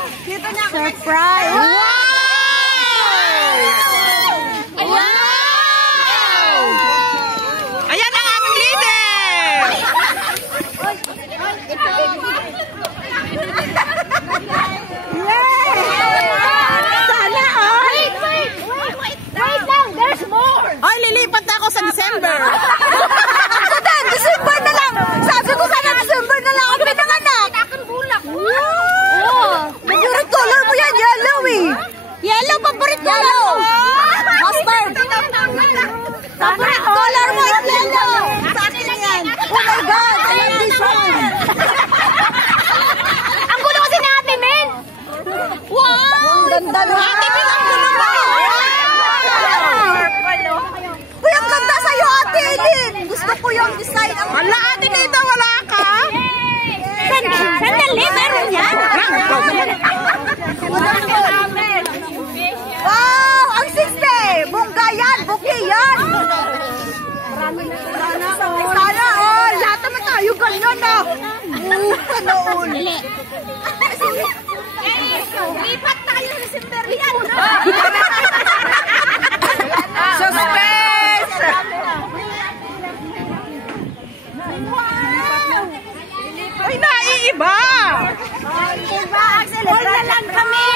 Surprise! Wow! Ayan ang aming leader! Sana all! Wait lang, there's more! Ay, lilipat na ako sa December! December na lang! Sabi ko sana December na lang ang pinanganak! Akan bulak! Favorite color mo yan, yellow eh! Yellow, favorite color! Mustard! Favorite color mo is yellow! Sa akin yan! Oh my God! I love this one! Ang gulo kasi ni Ate Men! Wow! Ang ganda na! Ate Min, ang gulo mo! Uy, ang ganda sa'yo, Ate Eileen! Gusto ko yung design. Wala, ate dito, wala ka? Sandali, meron yan! Wow! Ang siste! Bongga yan! Bouquet yan! Sana all! Lahat naman tayo ganyan na! Sana all! Lipat tayo sa December yan! Suspense! Ay, naiiba! Iba, Axel! Hold na lang kami!